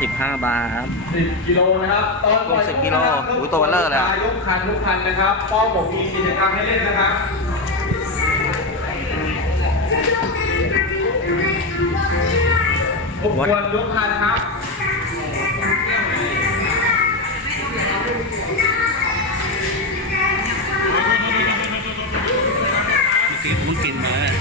15บาทครับ สิบกิโลนะครับตอนปล่อยสิบกิโลนะครับโอ้ยตัวเบลอเลยอะ ยกคันทุกคันนะครับป้อผมมีกิจกรรมให้เล่นนะครับรบกวนยกคันครับเมื่อกี้ผมเพิ่งกินมาเนี่ย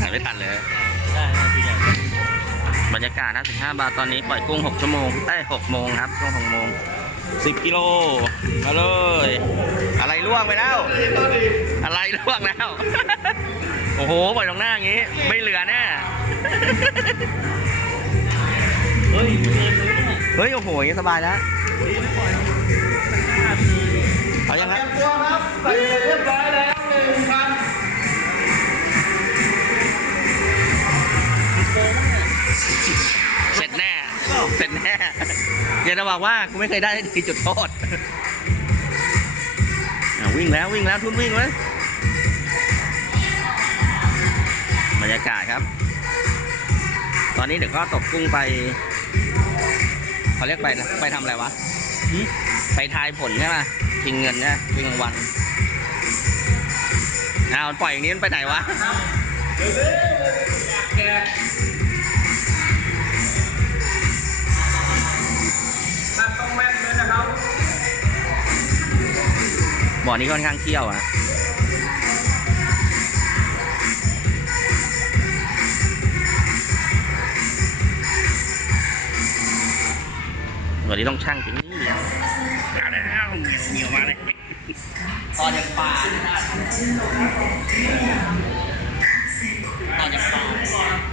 หาไม่ทันเลยได้ครับพี่ใหญ่ บรรยากาศนะ15 บาทตอนนี้ปล่อยกุ้ง 6 ชั่วโมงเอ้ย6โมงครับช่วง6โมง 10 กิโลมาเลย อะไรล่วงไปแล้ว อะไรล่วงแล้ว โอ้โห ปล่อยตรงหน้าอย่างนี้ ไม่เหลือแน่ เฮ้ยเฮ้ย โอ้โหอย่างนี้สบายแล้วเอายังเตครีรัยบมตัวครับใส่เรียบร้อยแล้วหนึ่งคัน เสร็จแน่อย่าจะบอกว่ากูไม่เคยได้ทีจุดโทษอะวิ่งแล้ววิ่งแล้วทุนวิ่งเลยบรรยากาศครับ ตอนนี้เดี๋ยวก็ตกกุ้งไปเขาเรียกไปนะไปทำอะไรวะไปทายผลใช่ไหมชิงเงินเนี่ยชิงรางวัลอ้าวปล่อยอย่างนี้มันไปไหนวะ บ่อนี้ค่อนข้างเที่ยวอะวันนี้ต้องช่างถึงนี่อะมาแล้วเหนียวมาเลยตอนยังปลาตอนยังปลา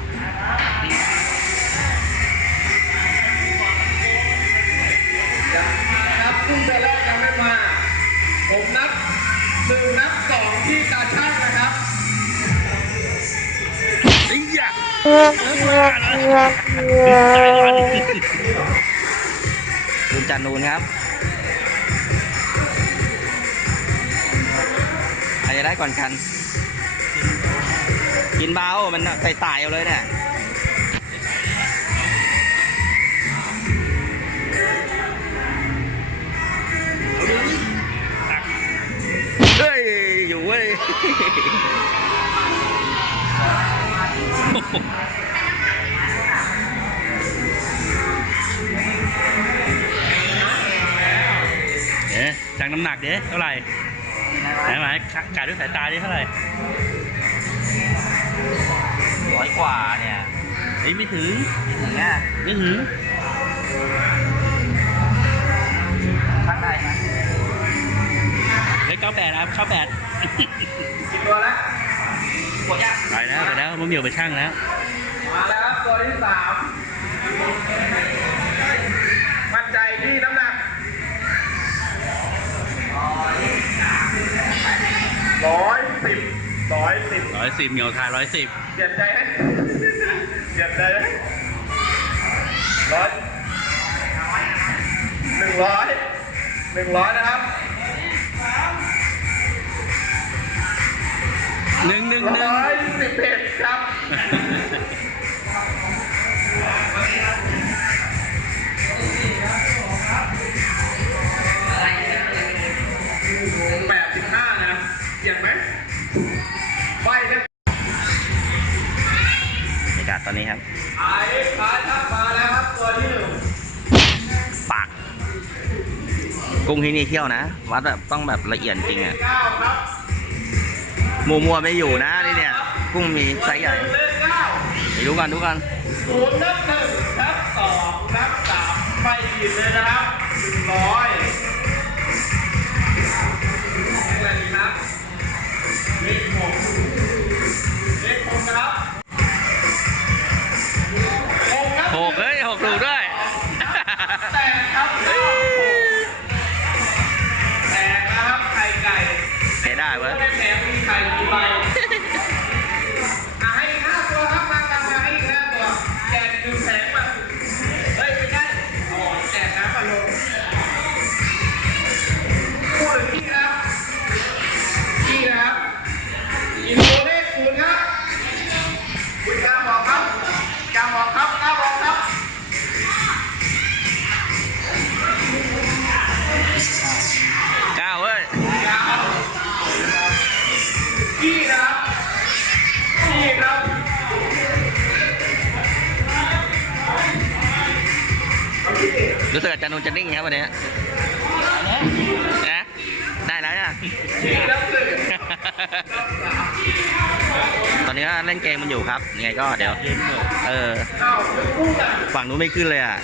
ที่ตาช่างนะครับไอ้ยะใจร้อนคุณจันนูนครับ ใครจะได้ก่อนกัน กินเบา มันใส่ตายเอาเลยเนี่ย เอ๊ะชั่งน้ำหนักเด้เท่าไหร่ไหนไหนกาดด้วยสายตาดิเท่าไหร่ร้อยกว่าเนี่ยเฮ้ยไม่ถึงถึงอะไม่ถึงข้างในนะเฮ้ยเก้าแปดครับเก้าแปด เหมียวไปช่างแล้ว มาแล้วครับตัวที่สามมั่นใจที่น้ำหนักร้อยสิบร้อยสิบร้อยสิบเหมียวทายร้อยสิบเปลี่ยนใจไหมเปลี่ยนใจไหมร้อยหนึ่งร้อยหนึ่งร้อยนะครับหนึ่งหนึ่งหนึ่ง แปดสิบห้านะเปลี่ยนไหมไปนะบรรยากาศตอนนี้ครับขายขายทักมาแล้วครับตัวที่หนึ่งปากกุ้งที่นี่เที่ยวนะ วัดแบบต้องแบบละเอียดจริงอะเก้าครับ มัวมัวๆไม่อยู่นะนี่เนี่ย กุ้งมีไซส์ใหญ่เลขเก้าไปดูกันดูกันศูนย์นับหนึ่งนับสองนับสามไม่ผิดเลยนะครับหนึ่งร้อยอะไรดีครับเลขหกเลขหกนะครับหกครับหกเฮ้ยหกถูกด้วยแตกครับเก้าหกแตกนะครับไข่ไก่ใช้ได้เว้ยไม่แถมมีไข่กี่ใบี่นะครับพี่ครับรู้สึกอาจารย์นุ่นจะนิ่งครับวันนี้นะได้แล้วนะตอนนี้เล่นเกมมันอยู่ครับยังไงก็เดี๋ยว เออ ฝั่งนู้นไม่ขึ้นเลยอะ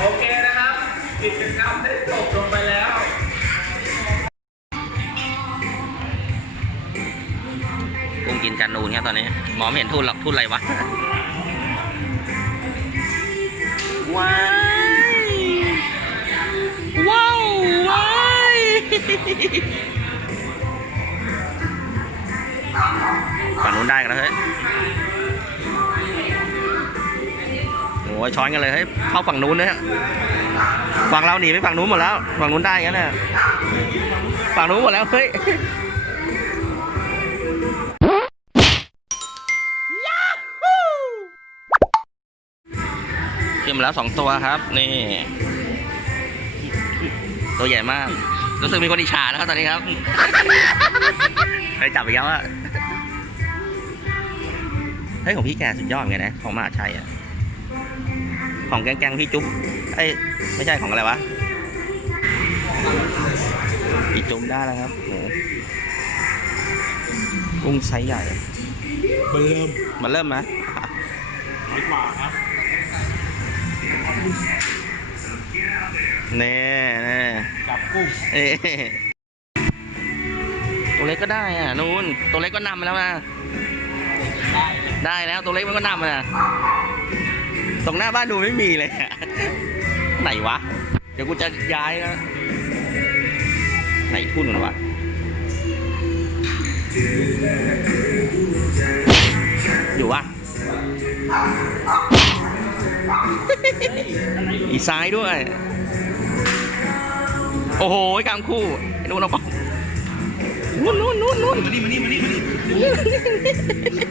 โอเคนะครับกิจกรรมได้จบลงไปแล้ว นูนครับตอนนี้หมอไม่เห็นทุนหรอกทุนอะไรวะว้ายว้าวว้ายฝั่งนู้นได้กันแล้วเฮ้ยโอ้ยช้อนกันเลยเฮ้ยเข้าฝั่งนู้นเนี่ยฝั่งเราหนีไปฝั่งนู้นหมดแล้ว ฝั่งนู้นได้กันเนี่ยฝั่งนู้นหมดแล้วเฮ้ย ขึ้นมาแล้วสองตัวครับ นี่ ตัวใหญ่มาก รู้สึกมีคนอิจฉาแล้วครับตอนนี้ครับไปจับอีกแล้วอะเฮ้ยของพี่แกสุดยอดไงนะของมหาชัยอะของแกงๆพี่จุ๊บเอ้ยไม่ใช่ของอะไรวะพี่จุ๊บได้แล้วครับโหกุ้งไซส์ใหญ่เบิ่มมันเริ่มไหมน้อยกว่าครับ เน่เน่จับกุ้งเอ๊ะตัวเล็กก็ได้อะนู่นตัวเล็กก็นำไปแล้วนะได้แล้วตัวเล็กมันก็นำนะตรงหน้าบ้านดูไม่มีเลยอะไหนวะ เดี๋ยวกูจะย้ายนะไหนทุ่นมันวะอยู่วะ อีซ้ายด้วย โอ้โหกลางคู่ไอ้นู่นเอาไปนู่นนู่นนู่นนู่นมานี่มานี่มานี่มานี่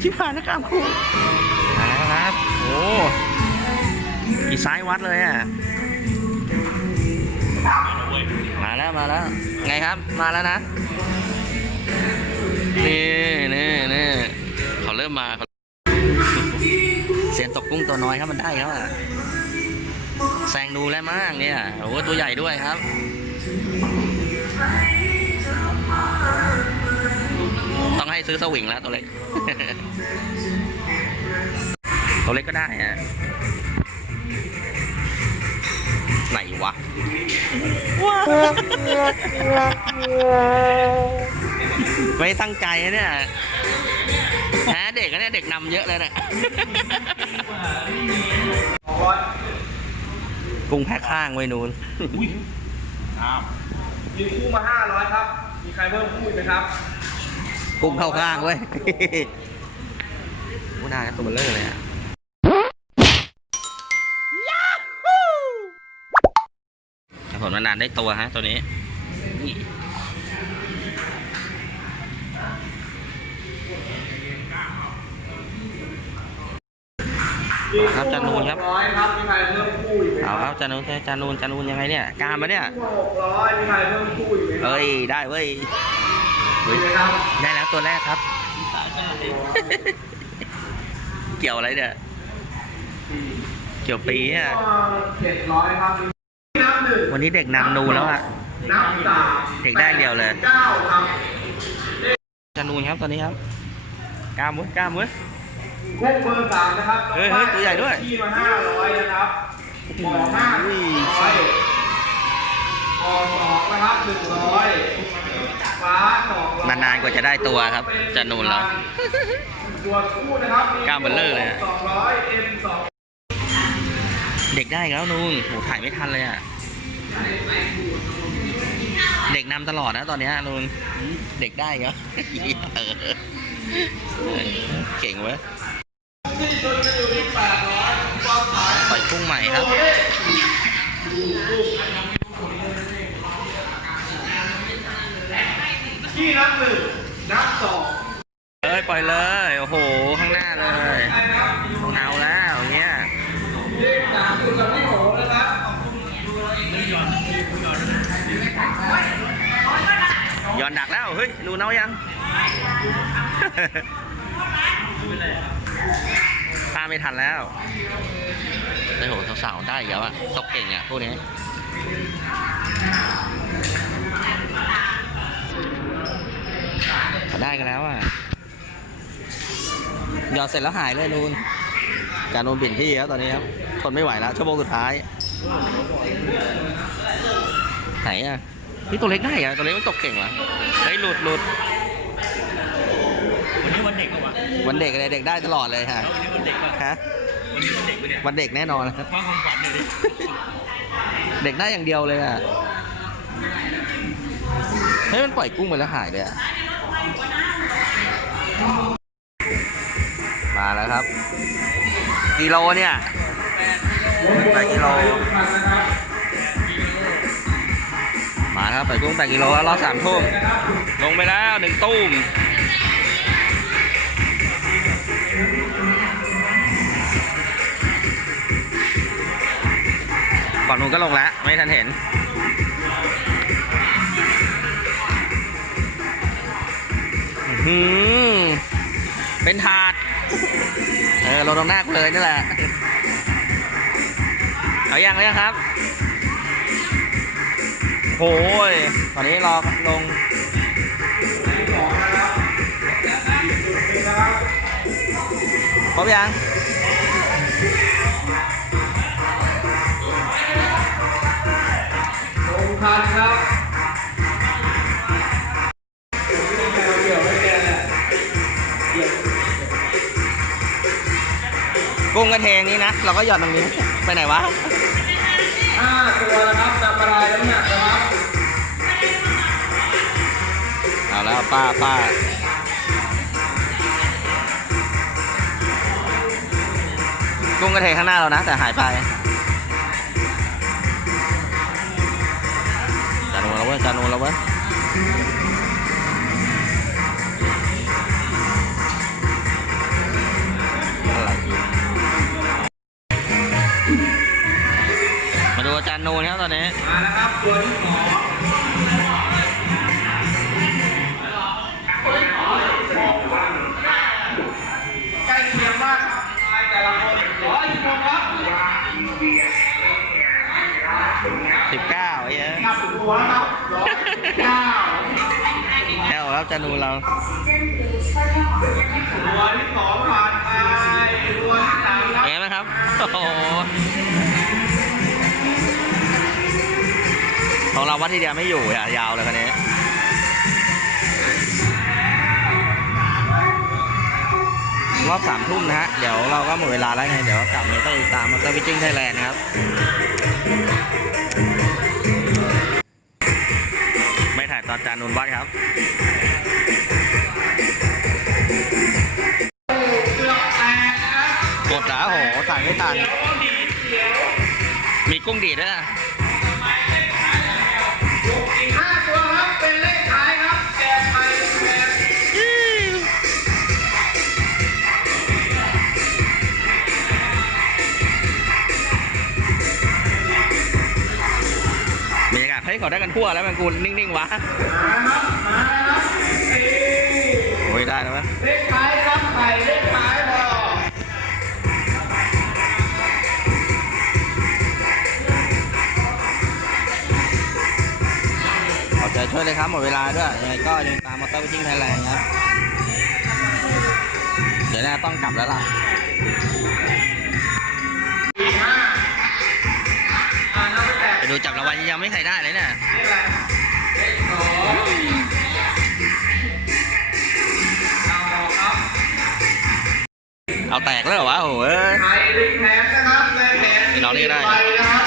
ชิบหายนะกลางคู่มาแล้วครับโอ้อีซ้ายวัดเลยอะมาแล้วมาแล้ว ไงครับมาแล้วนะ นี่นี่ กุ้งตัวน้อยครับมันได้แล้วอะแซงดูแล้วมากเนี่ยโอ้ตัวใหญ่ด้วยครับต้องให้ซื้อสวิงแล้วตัวเล็ก ตัวเล็กก็ได้อะไหนวะไม่ตั้งใจเนี่ย แพ้เด็กนะเนี่ยเด็กนำเยอะเลยเนี่ยกุ้งแพ้ข้างไว้นูนอุ้ยอ้าวมีคู่มา500ครับ มีใครเพิ่มคู่อีกไหมครับ กุ้งเข้าข้างเว้ยกูน่าจะตัวเบลเลอร์เลยอะผลนานๆได้ตัวฮะตัวนี้ ครับจานูนครับร้อยครับมีใครเพิ่มคู่อีกไหมคเอารับครับจานูนจานูนจานูนยังไงเนี่ยกล้ามปะเนี่ยคู่หกร้อยมีใครเพิ่มคู่อีกไหมครับเอ้ยได้เว้ยเฮ้ยมีไหมครับได้แล้วตัวแรกครับ เกี่ยวอะไรเนี่ยเกี่ยวปีอะเจ็ดร้อยครับนับหนึ่งวันนี้เด็กนำนูแล้วอะนับสามเด็กได้เดียวเลยเก้าครับจานูนครับตอนนี้ครับกล้ามเว้ยกล้าม เว้ยคู่เบอร์สามนะครับเฮ้ยเฮ้ยตัวใหญ่ด้วย ที่มาห้าร้อยนะครับหมอห้าร้อยหมอสองนะครับหนึ่งร้อยฟ้าสองร้อยนานๆกว่าจะได้ตัวครับจานูนแล้วส่วนคู่นะครับกล้ามเบลเลอร์เลยอะสองร้อยเอ็มสองเด็กได้อีกแล้วนูนโหถ่ายไม่ทันเลยอะเด็กนำตลอดนะตอนเนี้ยนูนเด็กได้อีกแล้วเออเก่งเว้ย ปล่อยกุ้งใหม่ครับที่นับหนึ่งนับสองเอ้ยปล่อยเลย โอ้โห ข้างหน้าเลยใครนะครับเอาแล้วอย่างเงี้ยเลขสามคุณกับพี่โหนะครับย้อนหนักแล้ว เฮ้ยนูนเอายังข้าม ไม่ทันแล้วได้โหสาวๆได้อีกแล้วอะตกเก่งอะพวกนี้ได้กันแล้วอะยอดเสร็จแล้วหายเลยนูนการนูนเปลี่ยนที่แล้วตอนนี้ครับทนไม่ไหวแล้วชั่วโมงสุดท้าย ไหนอะนี่ตัวเล็กได้อะตัวเล็กมันตกเก่งวะเฮ้ยหลุดหลุด วันนี้วันเด็กก็ วะวันเด็กอะไรเด็กได้ตลอดเลยฮะแล้ววันนี้วันเด็กก็ฮะวันนี้วันเด็กปะเนี่ยวันเด็กแน่นอนครับคว้าความฝันหน่อยดิเด็กได้อย่างเดียวเลยอะเฮ้ยมันปล่อยกุ้งไปแล้วหายเลยอะมาแล้วครับกิโลเนี่ยแปดกิโลมาแล้วครับปล่อยกุ้งแปดกิโลแล้วรอบสามทุ่มลงไปแล้วหนึ่งตุ้ม ฝั่งนู้นก็ลงแล้ว ไม่ทันเห็น อื้อหือเป็นถาด เออลงตรงหน้ากูเลยนี่แหละ เอายังเอยังครับ โอ้ย ตอนนี้รอลง ครบยังลงทันครับเดี๋ยวไม่แกเนี่ยเดี๋ยวกุ้งกระเทงนี้นะ เราก็หย่อนตรงนี้ ไปไหนวะห้าตัวนะครับนำมาลายน้ำหนักนะครับ เอาแล้วป้าป้า กุ้งกระเทงข้างหน้าเรานะ แต่หายไปจานูนแล้วเว้ยจานูนแล้วเว้ยมาดูอาจารย์นูนครับตอนนี้ มาแล้วครับตัวที่สอง หี้ยนับตัวนะครับร้อยเก้าแอลแล้วจานูนเราตัวที่สองผ่านไปตัวที่สามครับเป็นไงบ้างครับ โอ้โหของเราวัดทีเดียวไม่อยู่อะยาวเลยคันนี้รอบสามทุ่มนะฮะ เดี๋ยวเราก็หมดเวลาแล้วไง เดี๋ยวกลับมาต้องติดตามมาเตอร์วิจิ้งไทยแลนด์นะครับ ไม่ถ่ายตอนจานุนวัดครับเกือบแตกนะครับกดแล้วโหสั่งไม่ทัน มีกุ้งดีดด้วยนะ ยเขาได้กันทั่วแล้วแมันกูนิ่งๆวะมาครับมาครับสี่โอ้ยได้แล้ววะเลขท้ายครับไข่เลขท้ายพอขอใจช่วยเลยครับหมดเวลาด้วยยังไงก็ยังตามมอเตอร์วิจิ้งไทยแลนด์ครับเดี๋ยวน่าต้องกลับแล้วล่ะ ดูจับรางวัลยังไม่ใครได้เลยเนี่ยเอาแตกแล้วเหรอวะโอ้โหเอ้ยไข่ลิงแผงนะครับในแผงพี่น้องนี่ก็ได้ใบนะครับ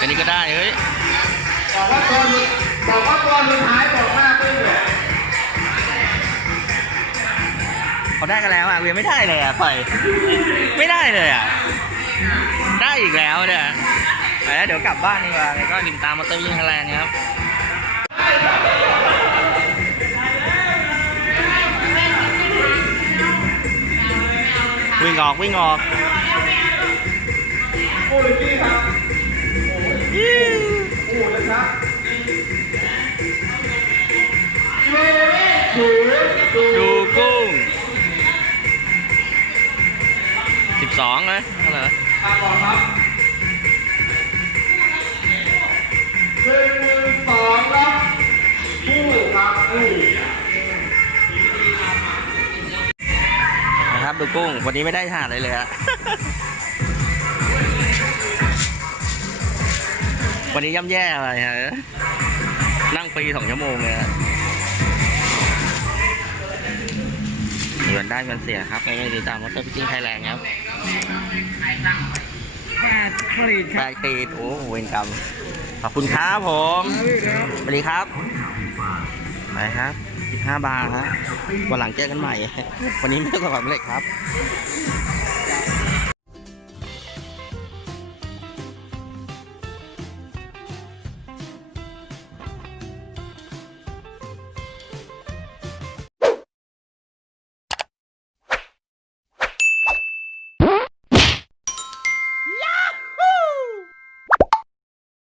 อันนี้ก็ได้เฮ้ยบอกว่าตัวบอกว่าตัวสุดท้ายบอกหน้า เขาได้กันแล้วอะเวียไม่ได้เลยอะปล่อยไม่ได้เลยอะได้อีกแล้วเนี่ยแล้วเดี๋ยวกลับบ้านดีกว่าแล้วก็ดิ่มตามมาเตอร์วิ่งแลนด์ครับวิ่งออกวิ่งออกโอ้ยพี่ครับโอ้ยโอ้ยนะครับดูกุ้ง สองเลยเท่าไหร่ตามก่อนครับหนึ่งหนึ่งสองครับคู่ครับคู่นะครับดูกุ้ง วันนี้ไม่ได้ทานเลยเลยอะวันนี้ย่ำแย่อะไรฮะนั่งปีสองชั่วโมงเลยเงินได้เงินเสียครับไม่ได้ตามมอเตอร์พิจิ้งไทยแลนด์ครับ ผลิตแปดขีดโอ้เวรกรรมขอบคุณครับผมสวัสดีครับไปครับ15บาทฮะวันหลังเจอกันใหม่ วันนี้ไม่ประสบความสำเร็จครับ